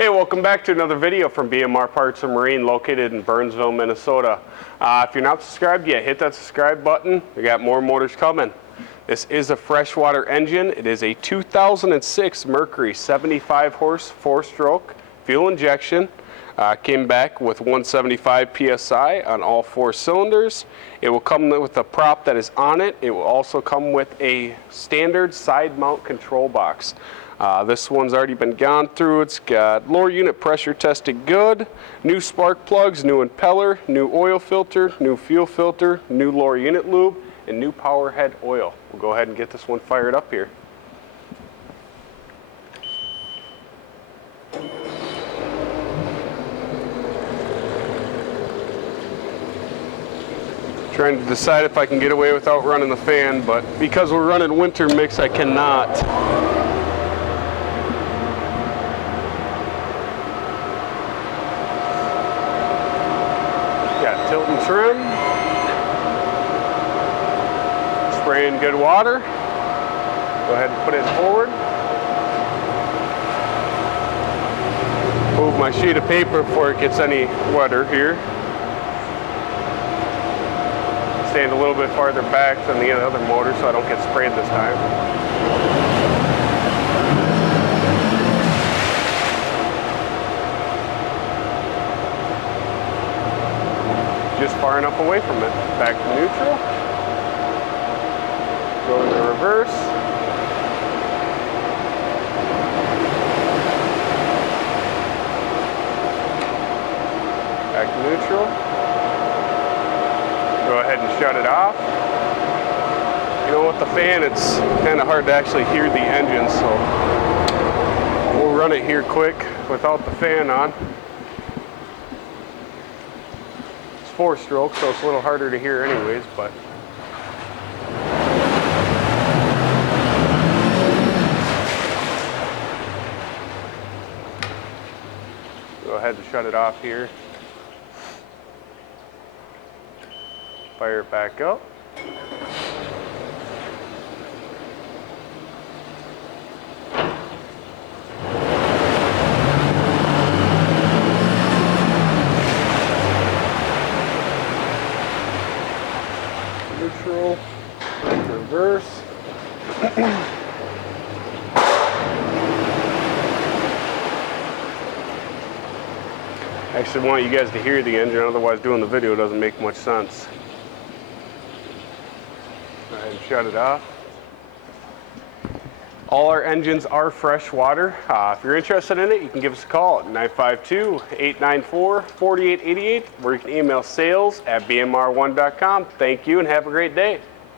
Hey, welcome back to another video from BMR Parts and Marine located in Burnsville, Minnesota. If you're not subscribed yet, hit that subscribe button. We got more motors coming. This is a freshwater engine. It is a 2006 Mercury 75 horse 4-stroke fuel injection. Came back with 175 PSI on all 4 cylinders. It will come with a prop that is on it. It will also come with a standard side mount control box. This one's already been gone through. It's got lower unit pressure tested good, new spark plugs, new impeller, new oil filter, new fuel filter, new lower unit lube, and new power head oil. We'll go ahead and get this one fired up here. Trying to decide if I can get away without running the fan, but because we're running winter mix, I cannot. Got tilt and trim. Spraying good water. Go ahead and put it forward. Move my sheet of paper before it gets any wetter here. Stand a little bit farther back than the other motor so I don't get sprayed this time. Just far enough away from it. Back to neutral. Go into reverse. Back to neutral. Go ahead and shut it off. You know, with the fan, it's kind of hard to actually hear the engine, so we'll run it here quick without the fan on. It's 4-stroke, so it's a little harder to hear anyways, but go ahead and shut it off here. Fire it back up. Neutral, reverse. I actually want you guys to hear the engine, otherwise doing the video doesn't make much sense. Go ahead and shut it off. All our engines are fresh water. If you're interested in it, you can give us a call at 952-894-4888, or you can email sales@bmr1.com. Thank you and have a great day.